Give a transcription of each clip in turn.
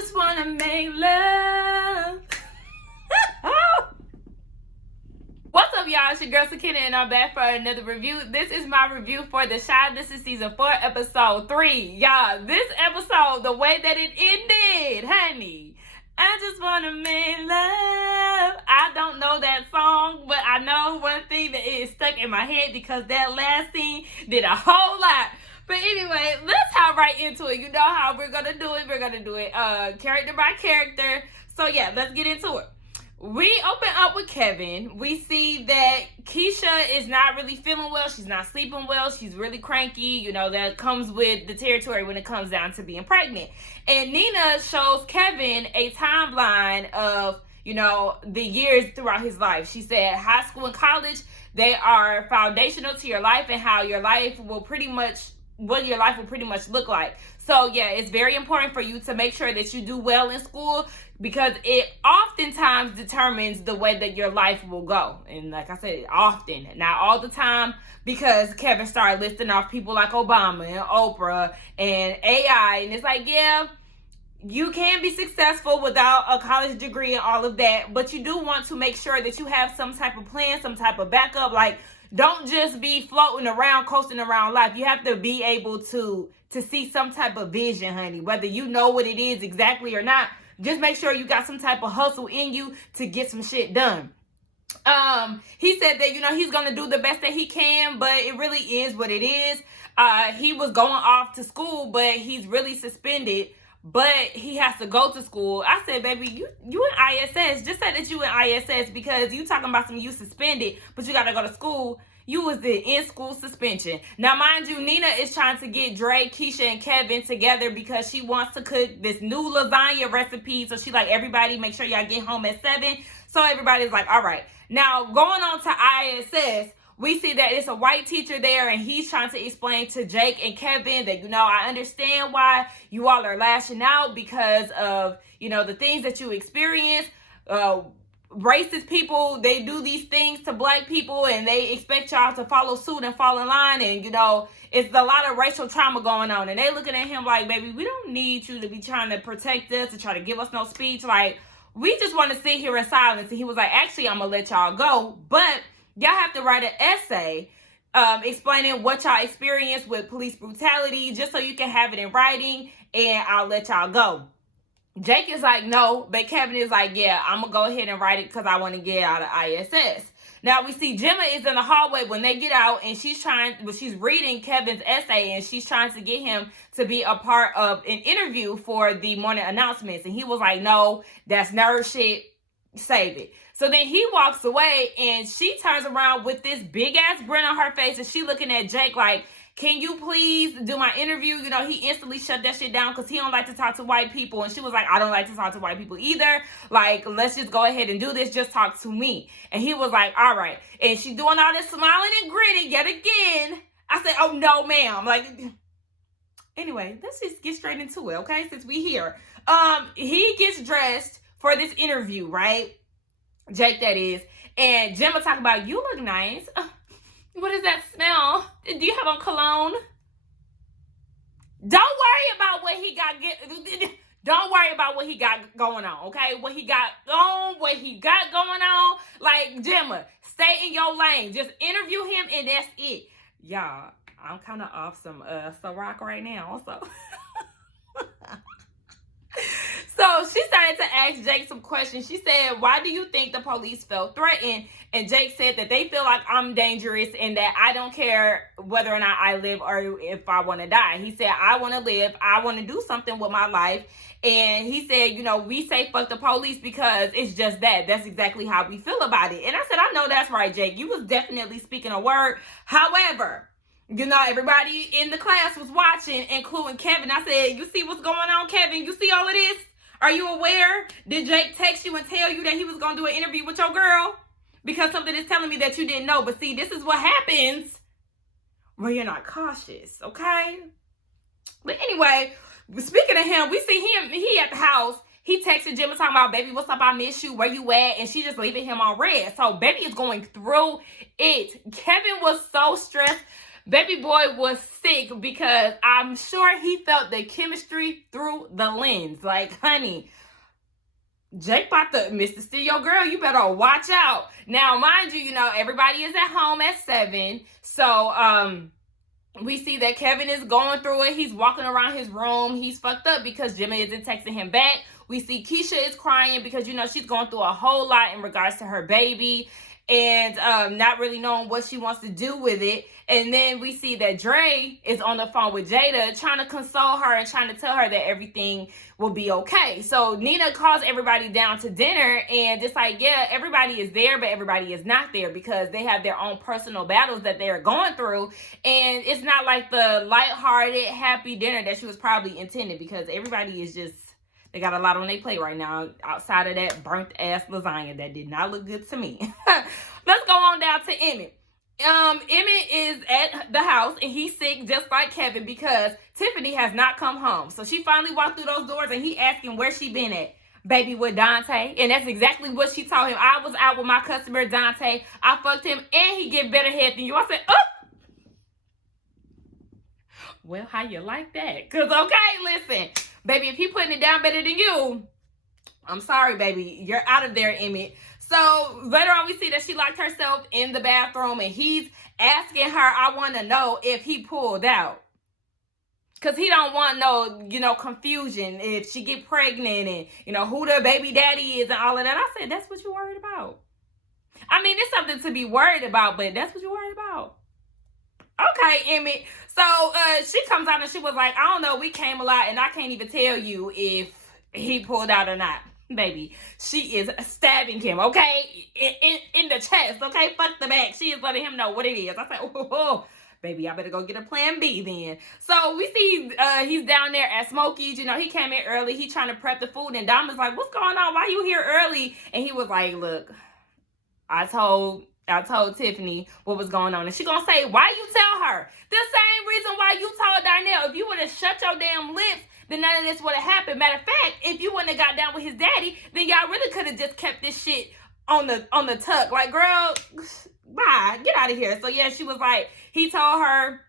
just wanna make love. What's up, y'all? It's your girl Sakina, and I'm back for another review. This is my review for The Chi. This is season 4, episode 3. Y'all, this episode, the way that it ended, honey. I just wanna make love. I don't know that song, but I know one thing that is stuck in my head because that last scene did a whole lot. But anyway, let's hop right into it. You know how we're gonna do it. We're gonna do it character by character. So yeah, let's get into it. We open up with Kevin. We see that Keisha is not really feeling well. She's not sleeping well. She's really cranky. You know, that comes with the territory when it comes down to being pregnant. And Nina shows Kevin a timeline of, you know, the years throughout his life. She said high school and college, they are foundational to your life and how your life will pretty much, what your life will pretty much look like. So yeah, it's very important for you to make sure that you do well in school because it oftentimes determines the way that your life will go. And like I said, often, not all the time, because Kevin started listing off people like Obama and Oprah and AI. And it's like, yeah, you can be successful without a college degree and all of that, but you do want to make sure that you have some type of plan, some type of backup. Like, don't just be floating around, coasting around life. You have to be able to see some type of vision, honey. Whether you know what it is exactly or not, just make sure you got some type of hustle in you to get some shit done. He said that, you know, he's going to do the best that he can, but it really is what it is. He was going off to school, but he's really suspended, but he has to go to school. I said, baby, you in ISS. Just say that you in ISS because you talking about some you suspended, but you got to go to school. You was the in-school suspension. Now, mind you, Nina is trying to get Dre, Keisha, and Kevin together because she wants to cook this new lasagna recipe. So she like, everybody, make sure y'all get home at 7. So everybody's like, all right. Now, going on to ISS, we see that it's a white teacher there, and he's trying to explain to Jake and Kevin that, you know, I understand why you all are lashing out because of, you know, the things that you experience. Racist people, they do these things to black people and they expect y'all to follow suit and fall in line, and you know it's a lot of racial trauma going on, and they looking at him like, baby, we don't need you to be trying to protect us and try to give us no speech. Like, we just want to sit here in silence. And he was like, actually, I'm gonna let y'all go, but y'all have to write an essay explaining what y'all experienced with police brutality just so you can have it in writing, and I'll let y'all go. Jake is like, no, but Kevin is like, yeah, I'm going to go ahead and write it because I want to get out of ISS. Now, we see Gemma is in the hallway when they get out, and she's reading Kevin's essay, and she's trying to get him to be a part of an interview for the morning announcements. And he was like, no, that's nerd shit. Save it. So then he walks away, and she turns around with this big-ass grin on her face, and she looking at Jake like, can you please do my interview? You know, he instantly shut that shit down because he don't like to talk to white people. And she was like, I don't like to talk to white people either. Like, let's just go ahead and do this. Just talk to me. And he was like, all right. And she's doing all this smiling and grinning yet again. I said, oh, no, ma'am. Like, anyway, let's just get straight into it, okay? Since we here. He gets dressed for this interview, right? Jake, that is. And Gemma talking about, you look nice. What is that smell? Do you have on cologne? Don't worry about what he got. Don't worry about what he got going on, okay? What he got going on. Like, Gemma, stay in your lane. Just interview him, and that's it. Y'all, I'm kind of off some Ciroc right now, so. So she started to ask Jake some questions. She said, why do you think the police felt threatened? And Jake said that they feel like I'm dangerous and that I don't care whether or not I live or if I want to die. He said, I want to live. I want to do something with my life. And he said, you know, we say fuck the police because it's just that. That's exactly how we feel about it. And I said, I know that's right, Jake. You was definitely speaking a word. However, you know, everybody in the class was watching, including Kevin. I said, you see what's going on, Kevin? You see all of this? Are you aware? Did Jake text you and tell you that he was going to do an interview with your girl? Because something is telling me that you didn't know. But see, this is what happens when you're not cautious, okay? But anyway, speaking of him, we see him, he at the house. He texted Gemma talking about, baby, what's up? I miss you. Where you at? And she just leaving him on red. So baby is going through it. Kevin was so stressed. Baby boy was sick because I'm sure he felt the chemistry through the lens. Like, honey, Jake about to Mr. Steal Your Girl. You better watch out. Now, mind you, everybody is at home at 7. So, we see that Kevin is going through it. He's walking around his room. He's fucked up because Jimmy isn't texting him back. We see Keisha is crying because, she's going through a whole lot in regards to her baby and not really knowing what she wants to do with it. And then we see that Dre is on the phone with Jada trying to console her and trying to tell her that everything will be okay. So Nina calls everybody down to dinner and it's like, yeah, everybody is there, but everybody is not there because they have their own personal battles that they're going through. And it's not like the lighthearted, happy dinner that she was probably intended because everybody is just, they got a lot on their plate right now outside of that burnt ass lasagna that did not look good to me. Let's go on down to Emmett. Emmett is at the house and he's sick just like Kevin because Tiffany has not come home. So she finally walked through those doors and he asking where she been at. Baby, with Dante. And that's exactly what she told him. I was out with my customer Dante. I fucked him and he get better head than you. I said, oh. Well, how you like that? Because, okay, listen. Baby, if he putting it down better than you, I'm sorry, baby. You're out of there, Emmett. So later on, we see that she locked herself in the bathroom and he's asking her, I want to know if he pulled out. Because he don't want no, confusion if she get pregnant and, who the baby daddy is and all of that. I said, that's what you're worried about. I mean, it's something to be worried about, but that's what you're worried about. Okay, Emmett. So she comes out and she was like, I don't know, we came a lot and I can't even tell you if he pulled out or not. Baby, she is stabbing him, okay? In the chest, okay? Fuck the back. She is letting him know what it is. I said, oh, baby, I better go get a plan B then. So we see he's down there at Smokey's. He came in early. He trying to prep the food. And Dom is like, what's going on? Why you here early? And he was like, look, I told Tiffany what was going on. And she gonna say, why you tell her? The same reason why you told Darnell. If you would have shut your damn lips, then none of this would have happened. Matter of fact, if you wouldn't have got down with his daddy, then y'all really could have just kept this shit on the tuck. Like, girl, bye. Get out of here. So, yeah, she was like, he told her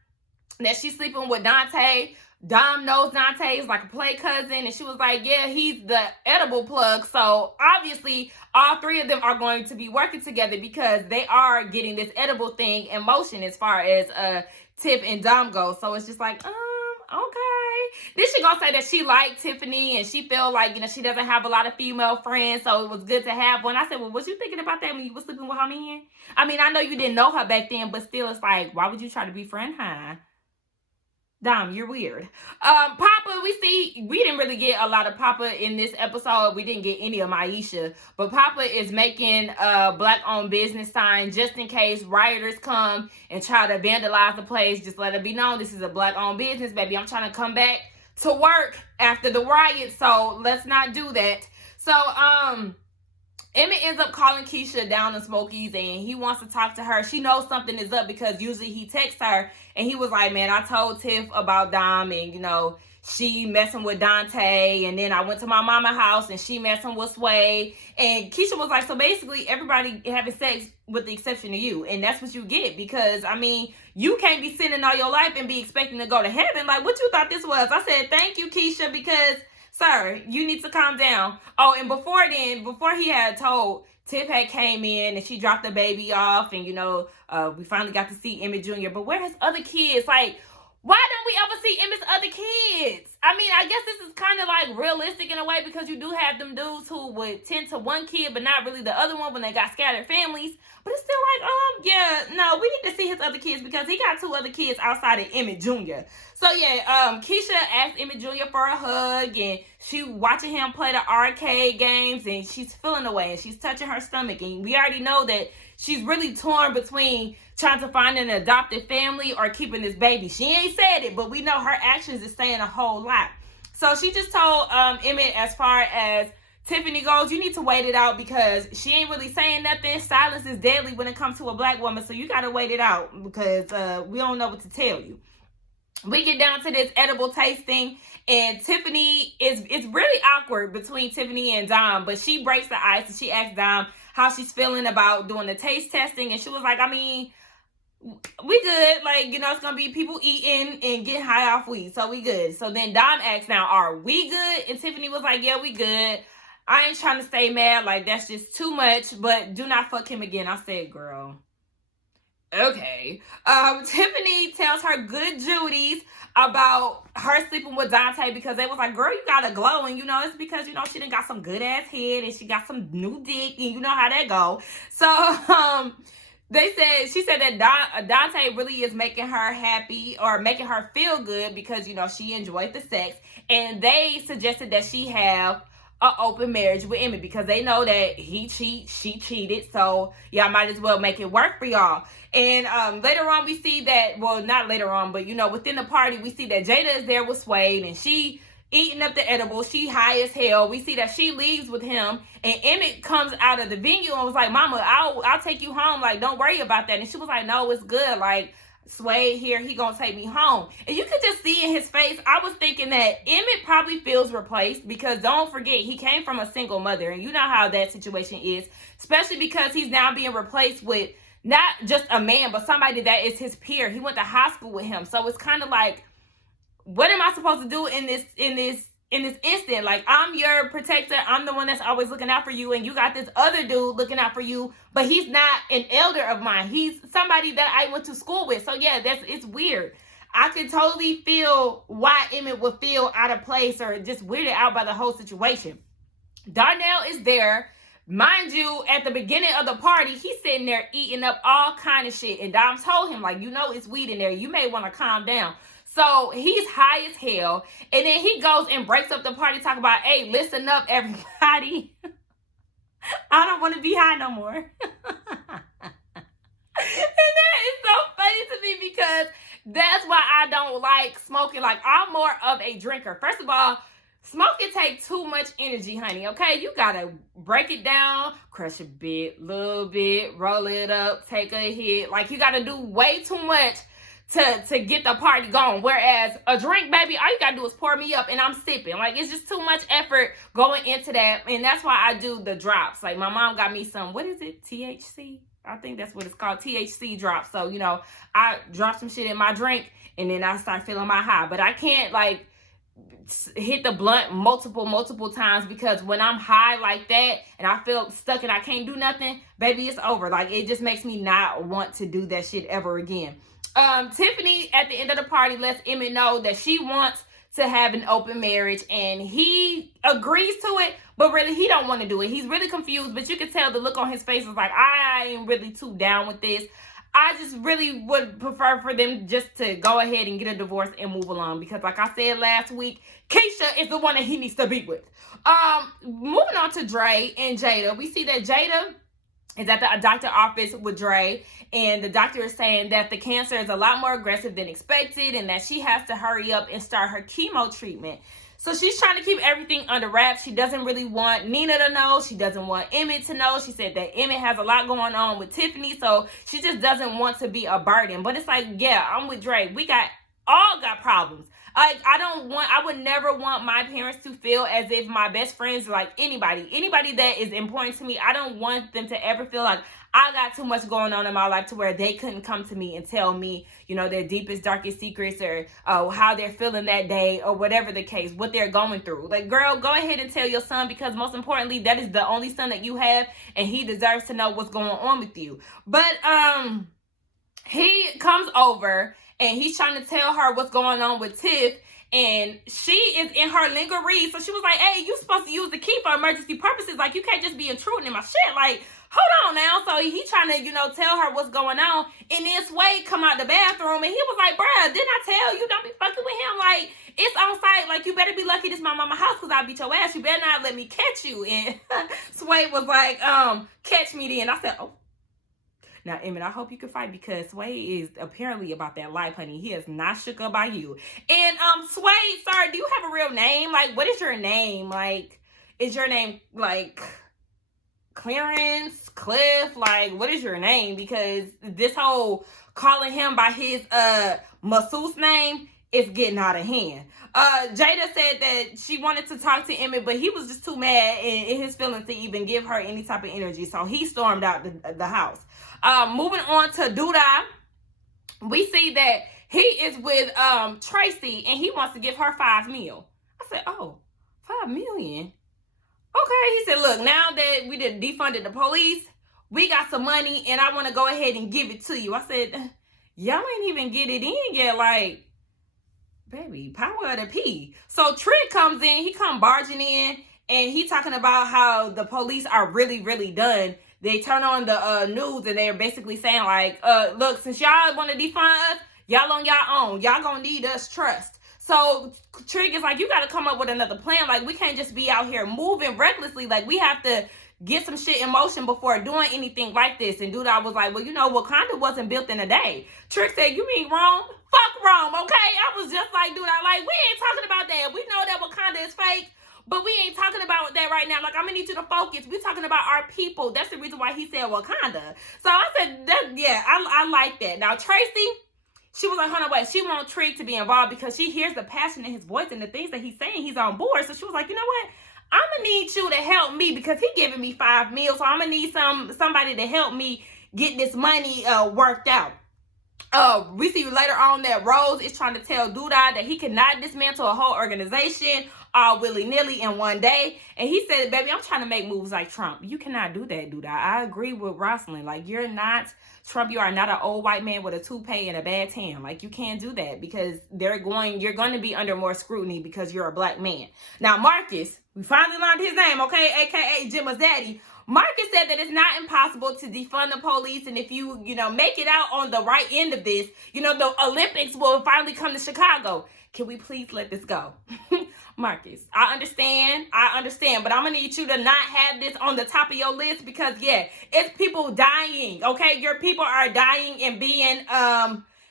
that she's sleeping with Dante. Dom knows Dante is like a play cousin. And she was like, yeah, he's the edible plug. So, obviously, all three of them are going to be working together because they are getting this edible thing in motion as far as Tiff and Dom go. So, it's just like, okay. Then she gonna say that she liked Tiffany and she feel like, she doesn't have a lot of female friends, so it was good to have one. I said, well, was you thinking about that when you was sleeping with her man? I mean, I know you didn't know her back then, but still, it's like, why would you try to befriend her? Dom, you're weird. Papa, we didn't really get a lot of Papa in this episode. We didn't get any of Maisha. But Papa is making a black-owned business sign just in case rioters come and try to vandalize the place. Just let it be known this is a black-owned business, baby. I'm trying to come back to work after the riot, so let's not do that. So, Emmett ends up calling Keisha down in Smokey's and he wants to talk to her. She knows something is up because usually he texts her and he was like, man, I told Tiff about Dom and, she messing with Dante. And then I went to my mama's house and she messing with Sway. And Keisha was like, so basically everybody having sex with the exception of you. And that's what you get because, I mean, you can't be sinning all your life and be expecting to go to heaven. Like, what you thought this was? I said, thank you, Keisha, because... sir, you need to calm down. Oh, and before he had told, Tiff had came in and she dropped the baby off and, we finally got to see Emmett Jr. But where his other kids? Like, why don't we ever see Emmett's other kids? I mean, I guess this is kind of like realistic in a way because you do have them dudes who would tend to one kid but not really the other one when they got scattered families. But it's still like, yeah, no, we need to see his other kids because he got 2 other kids outside of Emmett Jr. So, yeah, Keisha asked Emmett Jr. for a hug and she watching him play the arcade games and she's feeling away and she's touching her stomach. And we already know that she's really torn between trying to find an adopted family or keeping this baby. She ain't said it, but we know her actions is saying a whole lot. So she just told Emmett as far as Tiffany goes, you need to wait it out because she ain't really saying nothing. Silence is deadly when it comes to a black woman, so you got to wait it out because we don't know what to tell you. We get down to this edible tasting, and Tiffany it's really awkward between Tiffany and Dom, but she breaks the ice and she asks Dom how she's feeling about doing the taste testing, and she was like, I mean, we good. Like, you know, it's gonna be people eating and getting high off weed, so we good. So then Dom asked, now, are we good? And Tiffany was like, yeah, we good. I ain't trying to stay mad, like, that's just too much, but do not fuck him again. I said, girl, okay. Tiffany tells her good Judy's about her sleeping with Dante because they was like, girl, you got a glow, and you know it's because, you know, she done got some good ass head and she got some new dick, and you know how that go. So she said that Dante really is making her happy or making her feel good because, you know, she enjoyed the sex, and they suggested that she have an open marriage with Emmett because they know that he she cheated, so y'all might as well make it work for y'all. And later on we see that, well, not later on, but, you know, within the party we see that Jada is there with Waithe, and she eating up the edibles. She high as hell. We see that she leaves with him, and Emmett comes out of the venue and was like, mama, I'll take you home, like, don't worry about that. And she was like, no, it's good, like, Waithe here, he gonna take me home. And you could just see in his face, I was thinking that Emmett probably feels replaced because don't forget, he came from a single mother, and you know how that situation is, especially because he's now being replaced with not just a man, but somebody that is his peer. He went to high school with him, so it's kind of like, what am I supposed to do in this instant? Like, I'm your protector. I'm the one that's always looking out for you, and you got this other dude looking out for you, but he's not an elder of mine. He's somebody that I went to school with. So yeah, it's weird. I could totally feel why Emmett would feel out of place or just weirded out by the whole situation. Darnell is there. Mind you, at the beginning of the party, he's sitting there eating up all kind of shit. And Dom told him, like, you know it's weed in there. You may want to calm down. So he's high as hell. And then he goes and breaks up the party, talking about, hey, listen up, everybody. I don't want to be high no more. And that is so funny to me because that's why I don't like smoking. Like, I'm more of a drinker. First of all, smoking takes too much energy, honey, okay? You gotta break it down, crush a bit, little bit, roll it up, take a hit. Like, you gotta do way too much to get the party going. Whereas a drink, baby, all you gotta do is pour me up and I'm sipping. Like, it's just too much effort going into that. And that's why I do the drops. Like, my mom got me some, what is it, THC? I think that's what it's called, THC drops. So, you know, I drop some shit in my drink and then I start feeling my high. But I can't, like, hit the blunt multiple times because when I'm high like that and I feel stuck and I can't do nothing, baby, it's over. Like, it just makes me not want to do that shit ever again. Tiffany at the end of the party lets Emmett know that she wants to have an open marriage, and he agrees to it, but really he don't want to do it. He's really confused, but you can tell the look on his face is like, I ain't really too down with this. I just really would prefer for them just to go ahead and get a divorce and move along because, like I said last week, Keisha is the one that he needs to be with. Moving on to Dre and Jada, we see that Jada is at the doctor's office with Dre, and the doctor is saying that the cancer is a lot more aggressive than expected and that she has to hurry up and start her chemo treatment. So she's trying to keep everything under wraps. She doesn't really want Nina to know. She doesn't want Emmett to know. She said that Emmett has a lot going on with Tiffany, so she just doesn't want to be a burden. But it's like, yeah, I'm with Dre. We all got problems. I would never want my parents to feel as if my best friends, like anybody that is important to me, I don't want them to ever feel like I got too much going on in my life to where they couldn't come to me and tell me, you know, their deepest, darkest secrets or how they're feeling that day or whatever the case, what they're going through. Like, girl, go ahead and tell your son because most importantly, that is the only son that you have and he deserves to know what's going on with you. But he comes over and he's trying to tell her what's going on with Tiff. And she is in her lingerie. So she was like, hey, you supposed to use the key for emergency purposes. Like, you can't just be intruding in my shit. Like, hold on now. So he trying to, you know, tell her what's going on. And then Waithe come out the bathroom and he was like, bruh, didn't I tell you don't be fucking with him? Like, it's on site. Like, you better be lucky this my mama house because I'll beat your ass. You better not let me catch you. And Waithe was like, catch me then. I said, oh. Now, Emmett, I hope you can fight because Waithe is apparently about that life, honey. He is not shook up by you. And, Waithe, sorry, do you have a real name? Like, what is your name? Like, is your name, like, Clarence, Cliff? Like, what is your name? Because this whole calling him by his, masseuse name is getting out of hand. Jada said that she wanted to talk to Emmett, but he was just too mad in his feelings to even give her any type of energy. So he stormed out the house. Moving on to Duda. we see that he is with Tracy, and he wants to give her $5 million. I said, oh, $5 million? Okay. He said, look, now that we done defunded the police, we got some money, and I want to go ahead and give it to you. I said, y'all ain't even get it in yet. Like, baby, power of the P. So Trig comes in, he come barging in, and he talking about how the police are really, really done. They turn on the news, and they're basically saying, like, look, since y'all want to defund us, y'all on y'all own. Y'all gonna need us trust. So Trig is like, you got to come up with another plan. Like, we can't just be out here moving recklessly. Like, we have to get some shit in motion before doing anything like this. And Duda was like, well, you know, Wakanda wasn't built in a day. Trig said, you mean Rome? Fuck Rome, okay? I was just like, Duda, like, we ain't talking about that. We know that Wakanda is fake, but we ain't talking about that right now. Like, I'm gonna need you to focus. We're talking about our people. That's the reason why he said Wakanda. So I said, I like that. Now, Tracy, she was like, hold on, wait. She wants Trig to be involved because she hears the passion in his voice and the things that he's saying. He's on board. So she was like, you know what? I'm going to need you to help me because he giving me $5 million. So I'm going to need somebody to help me get this money worked out. We see later on that Rose is trying to tell Duda that he cannot dismantle a whole organization willy-nilly in one day. And he said, baby, I'm trying to make moves like Trump. You cannot do that, Duda. I agree with Rosalind. Like, you're not Trump. You are not an old white man with a toupee and a bad tan. Like, you can't do that because you're going to be under more scrutiny because you're a black man. Now, Marcus, we finally learned his name, okay? AKA Jimma's daddy. Marcus said that it's not impossible to defund the police, and if you make it out on the right end of this, the Olympics will finally come to Chicago. Can we please let this go? Marcus, I understand, but I'm gonna need you to not have this on the top of your list because, it's people dying, okay? Your people are dying and being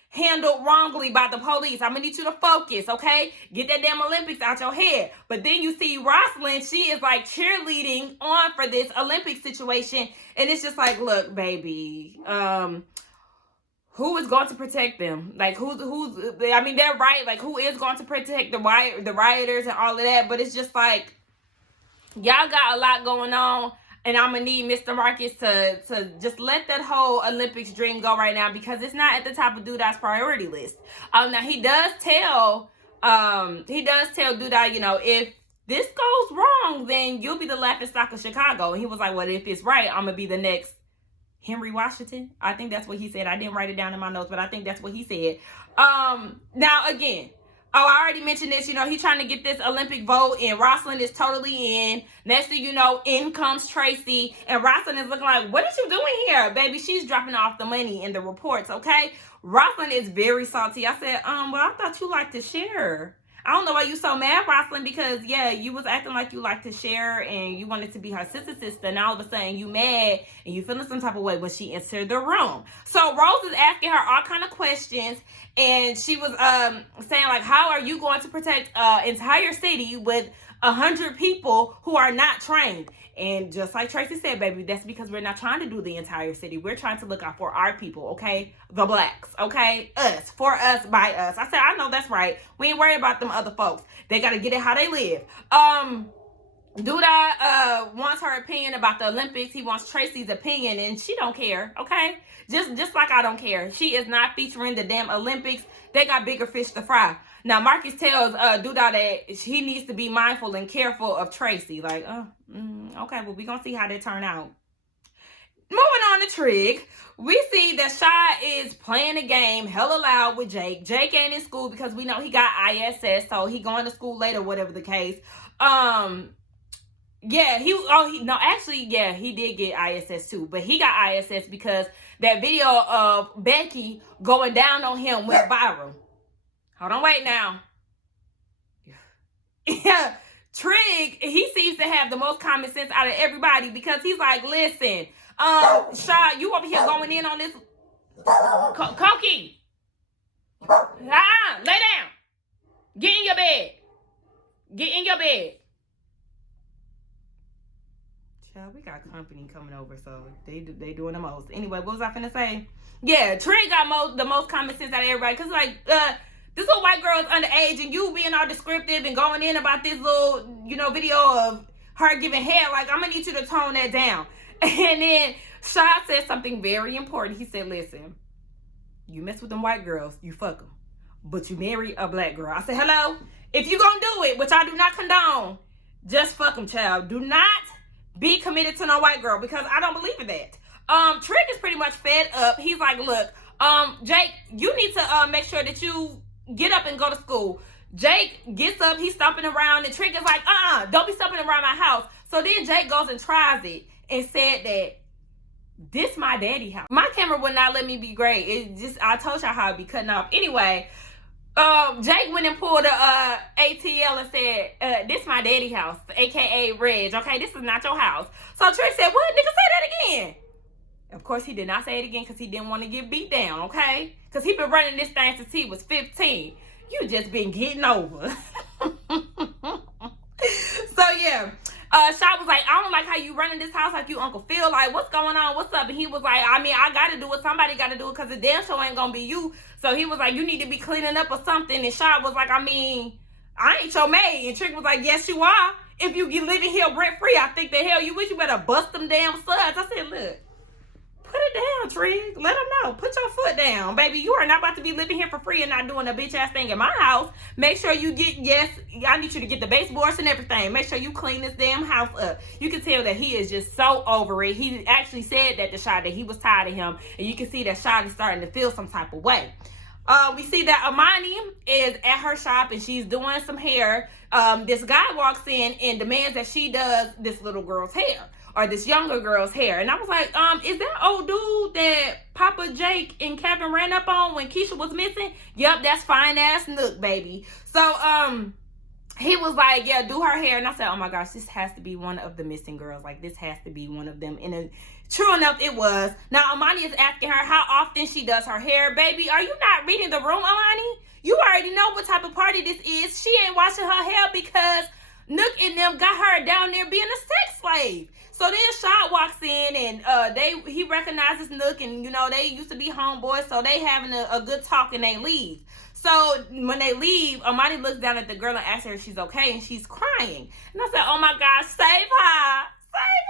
handled wrongly by the police. I'm gonna need you to focus, okay? Get that damn Olympics out your head. But then you see Rosalind, she is like cheerleading on for this Olympic situation, and it's just like, look, baby, who is going to protect them? Like, who's? I mean, they're right. Like, who is going to protect the rioters and all of that? But it's just like, y'all got a lot going on. And I'm going to need Mr. Marcus to just let that whole Olympics dream go right now because it's not at the top of Duda's priority list. Now, he does tell Duda, if this goes wrong, then you'll be the laughingstock of Chicago. And he was like, well, if it's right, I'm going to be the next Henry Washington. I think that's what he said. I didn't write it down in my notes, but I think that's what he said. Now, again, I already mentioned this, he's trying to get this Olympic vote, and Rosalind is totally in. Next thing you know, in comes Tracy, and Rosalind is looking like, what is you doing here? Baby, she's dropping off the money in the reports, okay? Rosalind is very salty. I said, well, I thought you liked to share. I don't know why you so mad, Rosalind, because, you was acting like you like to share, and you wanted to be her sister, and all of a sudden you mad, and you feeling some type of way when she entered the room. So Rose is asking her all kind of questions, and she was saying, like, how are you going to protect entire city with 100 people who are not trained? And just like Tracy said, baby, that's because we're not trying to do the entire city. We're trying to look out for our people, okay? The blacks, okay? Us. For us, by us. I said, I know that's right. We ain't worried about them other folks. They got to get it how they live. Duda wants her opinion about the Olympics. He wants Tracy's opinion, and she don't care, okay? Just like I don't care. She is not featuring the damn Olympics. They got bigger fish to fry. Now, Marcus tells Duda that he needs to be mindful and careful of Tracy. Like, okay, well, we're going to see how they turn out. Moving on to Trig, we see that Shy is playing a game hella loud with Jake. Jake ain't in school because we know he got ISS, so he going to school later, whatever the case. He did get ISS too, but he got ISS because that video of Becky going down on him went viral. Hold on, wait now. Yeah, Trig, he seems to have the most common sense out of everybody because he's like, listen, Shy, you over here going in on this. Cokie, lay down. Get in your bed. Get in your bed. Child, we got company coming over, so they doing the most. Anyway, what was I finna say? Yeah, Trig got the most common sense out of everybody because this little white girl is underage, and you being all descriptive and going in about this little, video of her giving head. Like, I'm gonna need you to tone that down. And then Shy said something very important. He said, listen, You mess with them white girls, you fuck them. But you marry a black girl. I said, hello? If you gonna do it, which I do not condone, just fuck them, child. Do not be committed to no white girl, because I don't believe in that. Trig is pretty much fed up. He's like, look, Jake, you need to make sure that you get up and go to school. Jake gets up, he's stomping around, and Trig is like, don't be stomping around my house. So then Jake goes and tries it and said that this my daddy house. My camera would not let me be great. It just, I told y'all how I'd be cutting off. Anyway, Jake went and pulled a ATL and said, this my daddy house, aka Reg. Okay, this is not your house. So Trig said, what? Nigga, say that again. Of course, he did not say it again because he didn't want to get beat down, okay? Because he been running this thing since he was 15. You just been getting over. So, yeah. Shaw was like, I don't like how you running this house like you Uncle Phil. Like, what's going on? What's up? And he was like, I mean, I got to do it. Somebody got to do it because the damn show ain't going to be you. So he was like, you need to be cleaning up or something. And Shaw was like, I mean, I ain't your maid. And Trig was like, yes, you are. If you get living here rent free, I think the hell you wish you better bust them damn suds. I said, look. Put it down, Trig. Let them know. Put your foot down, baby. You are not about to be living here for free and not doing a bitch ass thing in my house. Make sure you get, yes, I need you to get the baseboards and everything. Make sure you clean this damn house up. You can tell that he is just so over it. He actually said that to Shaw that he was tired of him. And you can see that Shaw is starting to feel some type of way. We see that Amani is at her shop and she's doing some hair. This guy walks in and demands that she does this little girl's hair. Or this younger girl's hair. And I was like, is that old dude that Papa Jake and Kevin ran up on when Keisha was missing? Yep, that's fine ass Nook, baby. So, he was like, yeah, do her hair. And I said, oh my gosh, this has to be one of the missing girls. Like, this has to be one of them. And true enough, it was. Now, Amani is asking her how often she does her hair. Baby, are you not reading the room, Amani? You already know what type of party this is. She ain't washing her hair because Nook and them got her down there being a sex slave. So then Shaw walks in and he recognizes Nook, and you know they used to be homeboys, so they having a good talk and they leave. So when they leave, Amani looks down at the girl and asks her if she's okay, and she's crying. And I said, oh my gosh, save her, save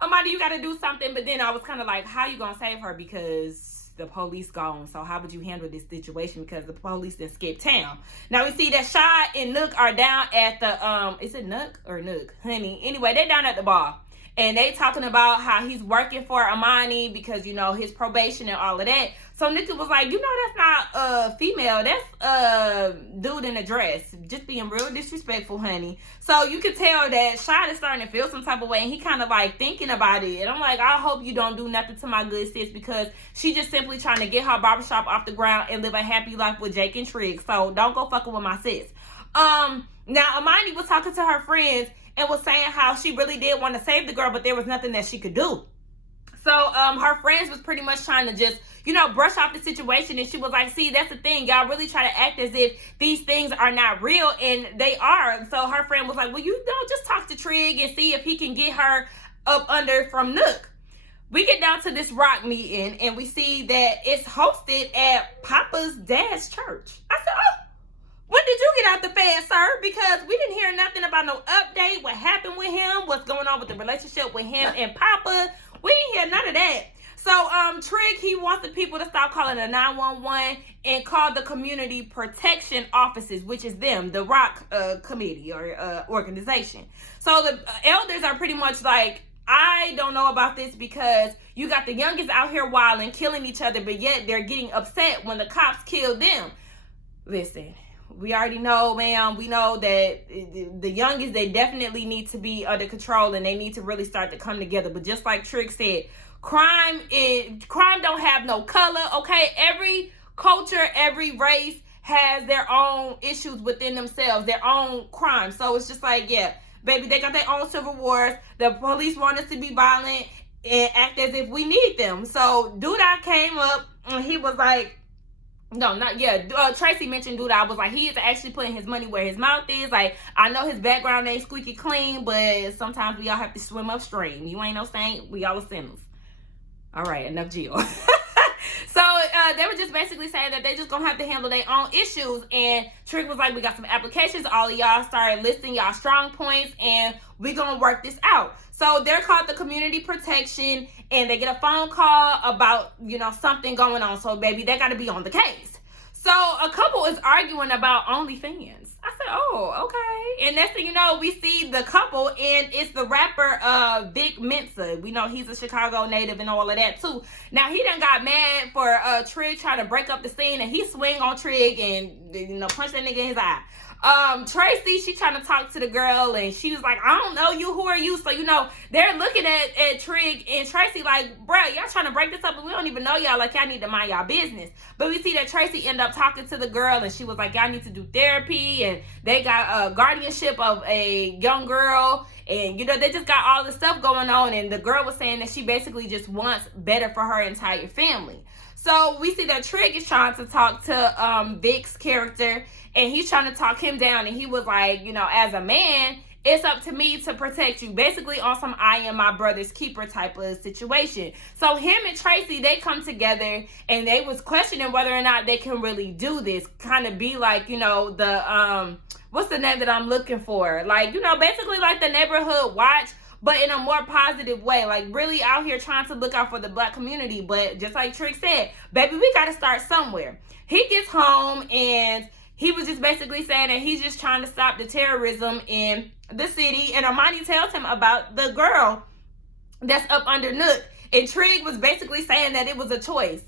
her. Amani, you got to do something. But then I was kind of like, how you gonna save her, because the police gone. So how would you handle this situation, because the police then skipped town. Now we see that Shaw and Nook are down at the is it Nook or Nook, honey? Anyway, they're down at the bar and they talking about how he's working for Amani because, you know, his probation and all of that. So Nikki was like, you know, that's not female, that's dude in a dress, just being real disrespectful, honey. So you could tell that Shaw is starting to feel some type of way, and he kind of like thinking about it. And I'm like, I hope you don't do nothing to my good sis, because she just simply trying to get her barbershop off the ground and live a happy life with Jake and Trig. So don't go fucking with my sis. Now Amani was talking to her friends and was saying how she really did want to save the girl, but there was nothing that she could do. So her friends was pretty much trying to just, you know, brush off the situation. And she was like, see, that's the thing. Y'all really try to act as if these things are not real, and they are. So her friend was like, well, you know, just talk to Trig and see if he can get her up under from Nook. We get down to this rock meeting and we see that it's hosted at Papa's dad's church. I said, oh, when did you get out the fast, sir? Because we didn't hear nothing about no update, what happened with him, what's going on with the relationship with him and Papa. We didn't hear none of that. So Trig, he wants the people to stop calling the 911 and call the community protection offices, which is them, the Rock committee or organization. So the elders are pretty much like, I don't know about this, because you got the youngest out here wilding, killing each other, but yet they're getting upset when the cops kill them. Listen, we already know, ma'am, we know that the youngest, they definitely need to be under control, and they need to really start to come together. But just like Trig said, crime don't have no color, okay? Every culture, every race has their own issues within themselves, their own crime. So it's just like, yeah, baby, they got their own civil wars. The police want us to be violent and act as if we need them. So Duda came up and he was like, no, not yet. Tracy mentioned Duda. I was like, he is actually putting his money where his mouth is. Like, I know his background ain't squeaky clean, but sometimes we all have to swim upstream. You ain't no saint. We all are sinners. All right, enough Jill. So they were just basically saying that they just gonna have to handle their own issues. And Trig was like, we got some applications. All of y'all started listing y'all strong points, and we gonna work this out. So they're called the community protection, and they get a phone call about, you know, something going on. So baby, they gotta be on the case. So a couple is arguing about OnlyFans. I said, oh, okay. And next thing you know, we see the couple, and it's the rapper Vic Mensa. We know he's a Chicago native and all of that too. Now he done got mad for Trig trying to break up the scene, and he swing on Trig and, you know, punch that nigga in his eye. Tracy, she trying to talk to the girl, and she was like, I don't know you, who are you? So, you know, they're looking at Trig and Tracy like, bruh, y'all trying to break this up, and we don't even know y'all, like, y'all need to mind y'all business. But we see that Tracy end up talking to the girl, and she was like, y'all need to do therapy, and they got a guardianship of a young girl, and, you know, they just got all this stuff going on, and the girl was saying that she basically just wants better for her entire family. So we see that Trig is trying to talk to Vic's character, and he's trying to talk him down, and he was like, you know, as a man, it's up to me to protect you. Basically on some I am my brother's keeper type of situation. So him and Tracy, they come together, and they was questioning whether or not they can really do this. Kind of be like, you know, the, what's the name that I'm looking for? Like, you know, basically like the neighborhood watch, but in a more positive way. Like, really out here trying to look out for the black community. But just like Trig said, baby, we got to start somewhere. He gets home, and he was just basically saying that he's just trying to stop the terrorism in the city. And Amani tells him about the girl that's up under Nook. And Trig was basically saying that it was a choice.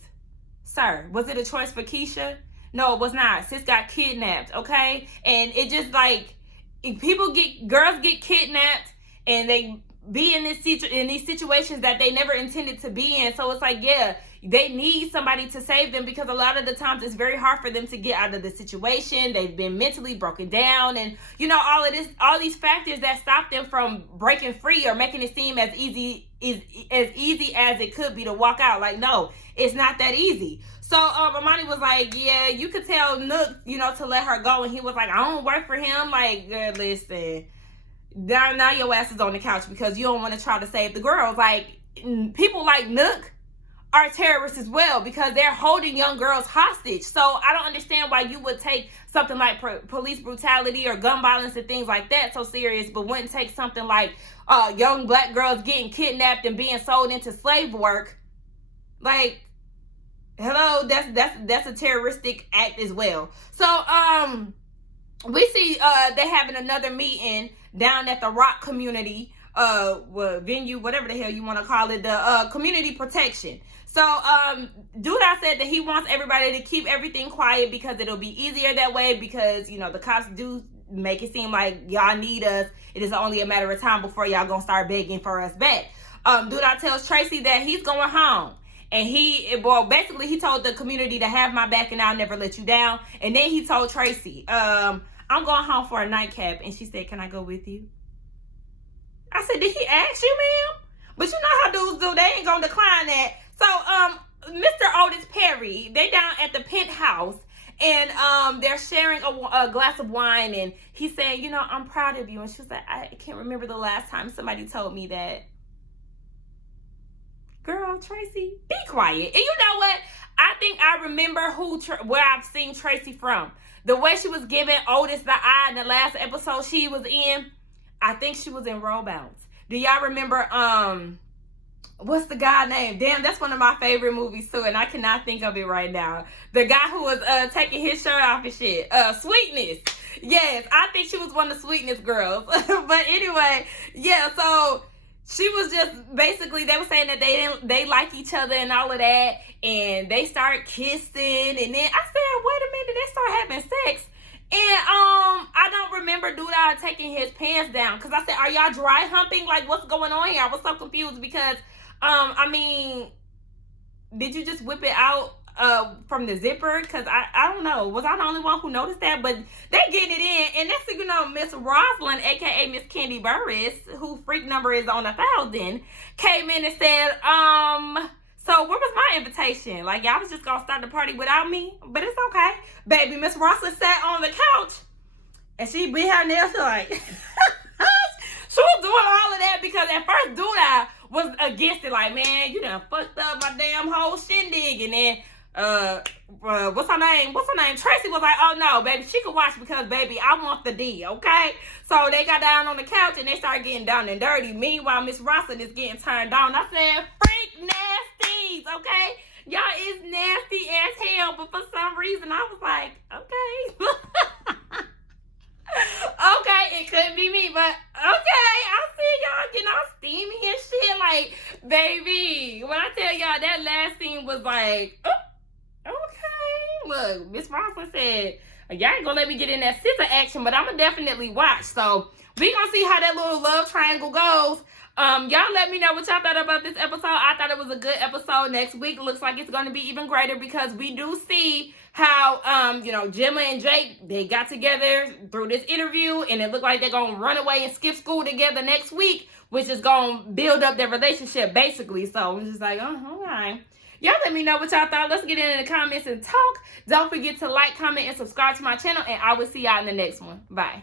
Sir, was it a choice for Keisha? No, it was not. Sis got kidnapped, okay? And it just like, if girls get kidnapped, and they be in these situations that they never intended to be in. So it's like, yeah, they need somebody to save them, because a lot of the times it's very hard for them to get out of the situation. They've been mentally broken down, and, you know, all these factors that stop them from breaking free or making it seem as easy as it could be to walk out. Like, no, it's not that easy. So Amani was like, yeah, you could tell Nook, you know, to let her go. And he was like, I don't work for him. Like, girl, listen, now your ass is on the couch because you don't want to try to save the girls. Like, people like Nook are terrorists as well, because they're holding young girls hostage. So I don't understand why you would take something like police brutality or gun violence and things like that so serious, but wouldn't take something like young black girls getting kidnapped and being sold into slave work. Like, hello, that's a terroristic act as well. So we see they having another meeting down at the Rock community venue, whatever the hell you want to call it, the community protection. So Duda said that he wants everybody to keep everything quiet because it'll be easier that way, because, you know, the cops do make it seem like y'all need us. It is only a matter of time before y'all gonna start begging for us back. Duda tells Tracy that he's going home. And basically he told the community to have my back and I'll never let you down. And then he told Tracy, I'm going home for a nightcap. And she said, can I go with you? I said, did he ask you, ma'am? But you know how dudes do. They ain't gonna decline that. So, Mr. Otis Perry, they down at the penthouse, and they're sharing a glass of wine, and he's saying, you know, I'm proud of you. And she was like, I can't remember the last time somebody told me that. Girl, Tracy, be quiet. And you know what? I think I remember where I've seen Tracy from. The way she was giving Otis the eye in the last episode she was in, I think she was in Roll Bounce. Do y'all remember, what's the guy name? Damn, that's one of my favorite movies too, and I cannot think of it right now. The guy who was taking his shirt off and shit. Sweetness. Yes, I think she was one of the Sweetness girls. But anyway, yeah, so she was just basically, they were saying that they like each other and all of that, and they start kissing, and then I said, wait a minute, they start having sex. And I don't remember Duda taking his pants down, because I said, are y'all dry humping? Like, what's going on here? I was so confused because I mean, did you just whip it out from the zipper? Because I don't know, was I the only one who noticed that? But they getting it in, and next thing you know, Miss Rosalind, aka Miss Candy Burris, who freak number is on 1,000, came in and said, so where was my invitation? Like, y'all was just gonna start the party without me? But it's okay. Baby, Miss Rosalind sat on the couch, and she beat her nails like, she was doing all of that because at first Duda was against it. Like, man, you done fucked up my damn whole shindig. And then what's her name? Tracy was like, oh no, baby, she could watch because, baby, I want the D, okay? So they got down on the couch and they started getting down and dirty. Meanwhile, Miss Rossin is getting turned on. I said, freak nasties, okay? Y'all is nasty as hell, but for some reason I was like, okay. Okay, it could be me, but okay, I see y'all getting all steamy and shit. Like, baby, when I tell y'all that last scene was like, oh, okay. Look, Miss Rossin said, y'all ain't gonna let me get in that sister action, but I'm gonna definitely watch. So we gonna see how that little love triangle goes. Y'all let me know what y'all thought about this episode. I thought it was a good episode. Next week looks like it's going to be even greater because we do see how, Gemma and Jake, they got together through this interview and it looked like they're going to run away and skip school together next week, which is going to build up their relationship basically. So I'm just like, oh, all right. Y'all let me know what y'all thought. Let's get in the comments and talk. Don't forget to like, comment, and subscribe to my channel, and I will see y'all in the next one. Bye.